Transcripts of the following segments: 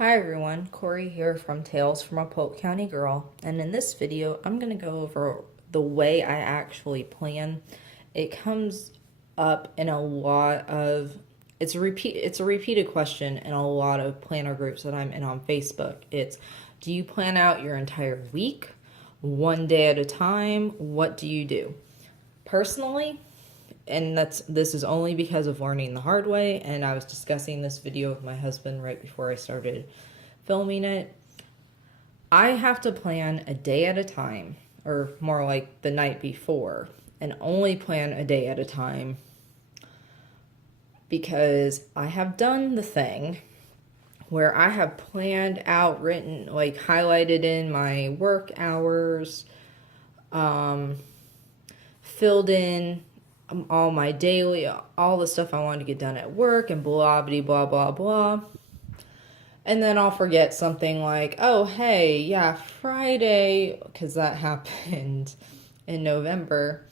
Hi everyone, Corey here from Tales from a Polk County Girl, and in this video I'm going to go over the way I actually plan. It comes up in a lot of it's a repeated question in a lot of planner groups that I'm in on Facebook. It's, do you plan out your entire week, one day at a time? What do you do? Personally, and this is only because of learning the hard way, and I was discussing this video with my husband right before I started filming it. I have to plan a day at a time, or more like the night before, and only plan a day at a time because I have done the thing where I have planned out, written, like highlighted in my work hours, filled in all my daily, all the stuff I want to get done at work and blah, blah, blah, blah. And then I'll forget something like, oh, hey, yeah, Friday, because that happened in November.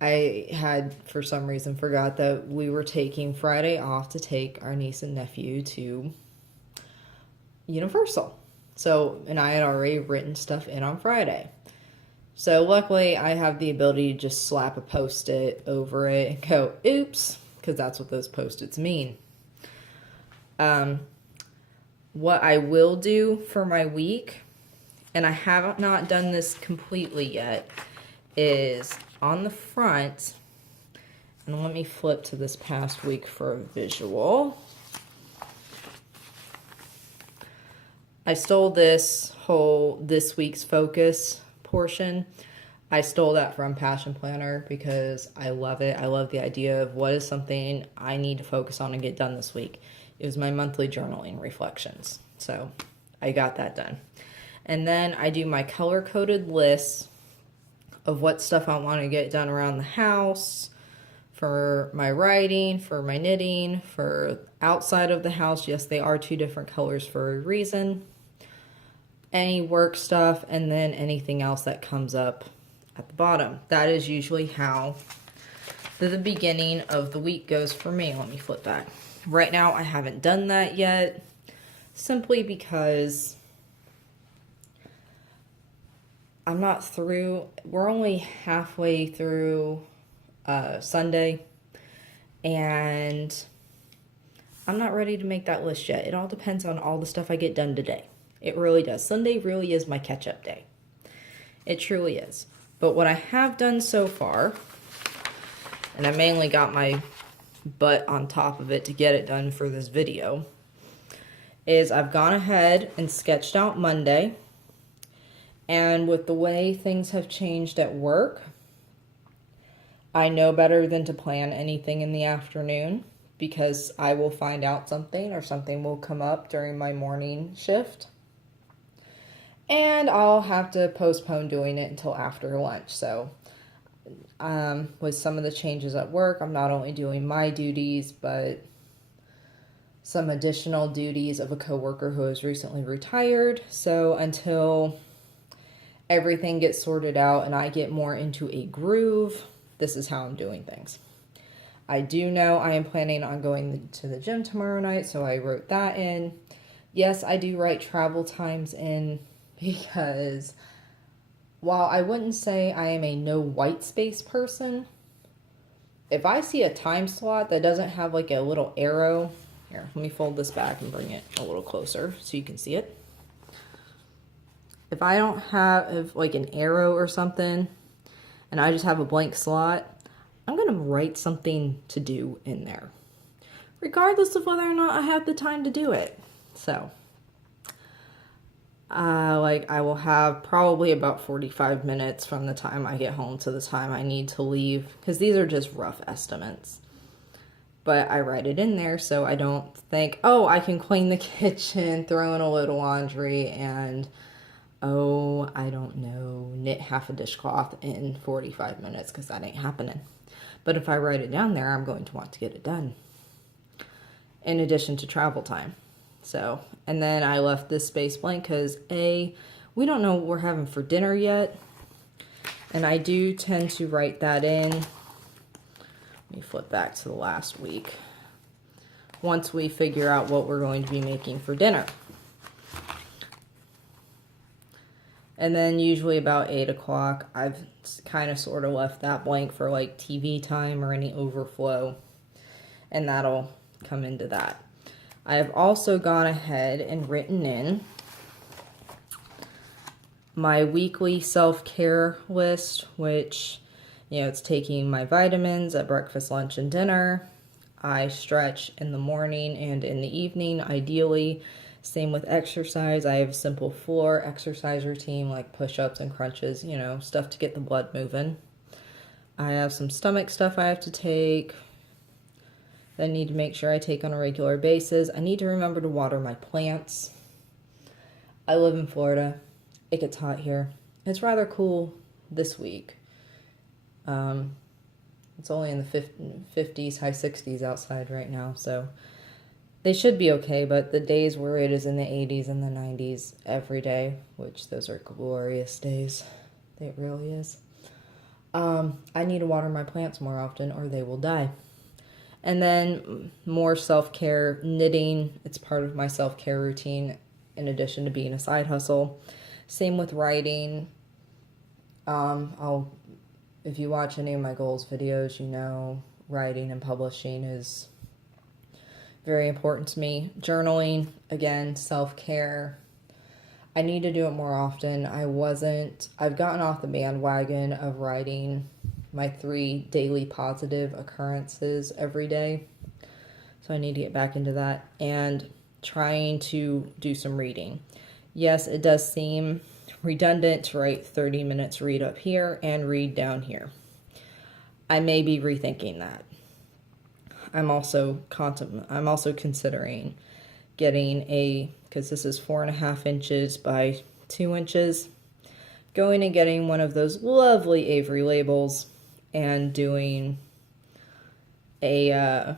I had, for some reason, forgot that we were taking Friday off to take our niece and nephew to Universal. So, and I had already written stuff in on Friday. So luckily I have the ability to just slap a Post-it over it and go, oops, because that's what those Post-its mean. What I will do for my week, and I have not done this completely yet, is on the front, and let me flip to this past week for a visual. I stole this week's focus portion. I stole that from Passion Planner because I love it. I love the idea of what is something I need to focus on and get done this week. It was my monthly journaling reflections. So I got that done. And then I do my color-coded lists of what stuff I want to get done around the house, for my writing, for my knitting, for outside of the house. Yes, they are two different colors for a reason. Any work stuff, and then anything else that comes up at the bottom. That is usually how the beginning of the week goes for me. Let me flip back. Right now I haven't done that yet, simply because I'm not through. We're only halfway through Sunday, and I'm not ready to make that list yet. It all depends on all the stuff I get done today. It really does. Sunday really is my catch-up day. It truly is. But what I have done so far, and I mainly got my butt on top of it to get it done for this video, is I've gone ahead and sketched out Monday. And with the way things have changed at work, I know better than to plan anything in the afternoon, because I will find out something, or something will come up during my morning shift, and I'll have to postpone doing it until after lunch. So with some of the changes at work, I'm not only doing my duties, but some additional duties of a coworker who has recently retired. So until everything gets sorted out and I get more into a groove, this is how I'm doing things. I do know I am planning on going to the gym tomorrow night, so I wrote that in. Yes, I do write travel times in, because while I wouldn't say I am a no white space person, if I see a time slot that doesn't have like a little arrow, here, let me fold this back and bring it a little closer so you can see it. If I don't have like an arrow or something, and I just have a blank slot, I'm going to write something to do in there, regardless of whether or not I have the time to do it. So I will have probably about 45 minutes from the time I get home to the time I need to leave, because these are just rough estimates. But I write it in there so I don't think, oh, I can clean the kitchen, throw in a load of laundry, and, oh, I don't know, knit half a dishcloth in 45 minutes, because that ain't happening. But if I write it down there, I'm going to want to get it done, in addition to travel time. So, and then I left this space blank because we don't know what we're having for dinner yet. And I do tend to write that in. Let me flip back to the last week. Once we figure out what we're going to be making for dinner. And then usually about 8 o'clock, I've kind of sort of left that blank for like TV time or any overflow. And that'll come into that. I have also gone ahead and written in my weekly self-care list, which, you know, it's taking my vitamins at breakfast, lunch, and dinner. I stretch in the morning and in the evening, ideally. Same with exercise. I have a simple floor exercise routine like push-ups and crunches, you know, stuff to get the blood moving. I have some stomach stuff I have to take that I need to make sure I take on a regular basis. I need to remember to water my plants. I live in Florida. It gets hot here. It's rather cool this week. It's only in the 50s, high 60s outside right now, so they should be okay, but the days where it is in the 80s and the 90s every day, which those are glorious days. It really is. I need to water my plants more often or they will die. And then more self-care, knitting. It's part of my self-care routine in addition to being a side hustle. Same with writing. If you watch any of my goals videos, you know writing and publishing is very important to me. Journaling, again, self-care. I need to do it more often. I've gotten off the bandwagon of writing my 3 daily positive occurrences every day. So I need to get back into that and trying to do some reading. Yes, it does seem redundant to write 30 minutes read up here and read down here. I may be rethinking that. I'm also considering getting because this is 4.5 inches by 2 inches, going and getting one of those lovely Avery labels and doing a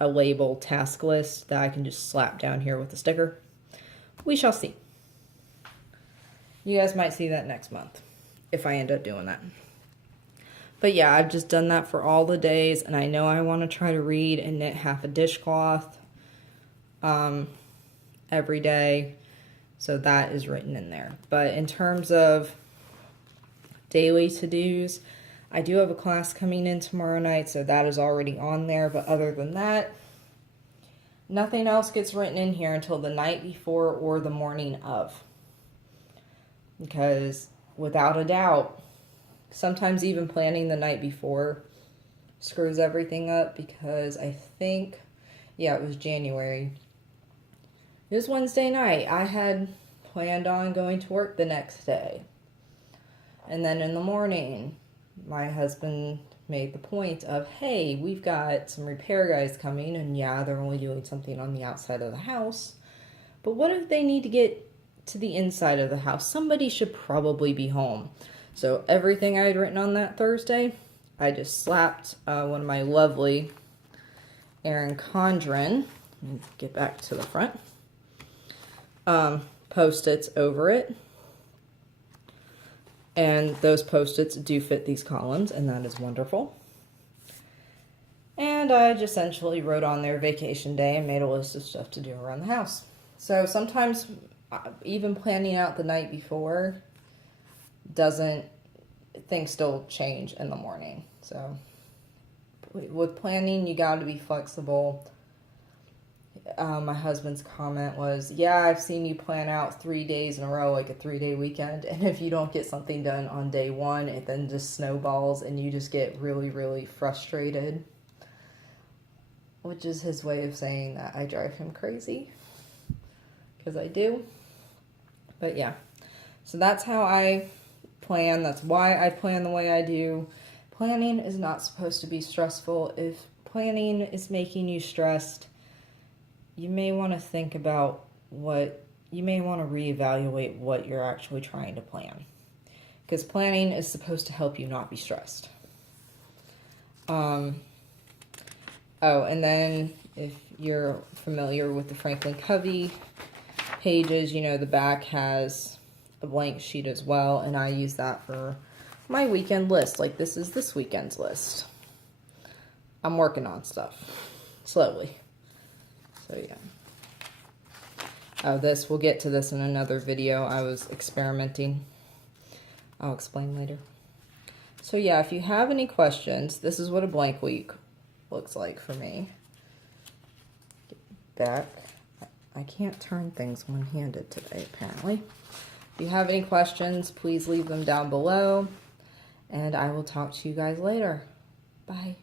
label task list that I can just slap down here with a sticker. We shall see. You guys might see that next month if I end up doing that. But yeah, I've just done that for all the days, and I know I want to try to read and knit half a dishcloth every day. So that is written in there. But in terms of daily to-dos, I do have a class coming in tomorrow night, so that is already on there. But other than that, nothing else gets written in here until the night before or the morning of. Because without a doubt, sometimes even planning the night before screws everything up, because I think, yeah, it was January. It was Wednesday night. I had planned on going to work the next day. And then in the morning, my husband made the point of, hey, we've got some repair guys coming, and yeah, they're only doing something on the outside of the house. But what if they need to get to the inside of the house? Somebody should probably be home. So everything I had written on that Thursday, I just slapped one of my lovely Erin Condren, let me get back to the front, Post-its over it. And those Post-its do fit these columns, and that is wonderful. And I just essentially wrote on there vacation day and made a list of stuff to do around the house. So sometimes even planning out the night before things still change in the morning. So with planning, you got to be flexible. My husband's comment was, yeah, I've seen you plan out 3 days in a row, like a 3-day weekend, and if you don't get something done on day one, it then just snowballs and you just get really, really frustrated, which is his way of saying that I drive him crazy, because I do. But yeah, so that's how I plan. That's why I plan the way I do. Planning is not supposed to be stressful. If planning is making you stressed, you may want to think about you may want to reevaluate what you're actually trying to plan. Because planning is supposed to help you not be stressed. Oh, and then if you're familiar with the Franklin Covey pages, you know the back has a blank sheet as well, and I use that for my weekend list. Like this is this weekend's list. I'm working on stuff slowly. So yeah. This, we'll get to this in another video. I was experimenting. I'll explain later. So yeah, if you have any questions, this is what a blank week looks like for me. Back. I can't turn things one-handed today, apparently. If you have any questions, please leave them down below. And I will talk to you guys later. Bye.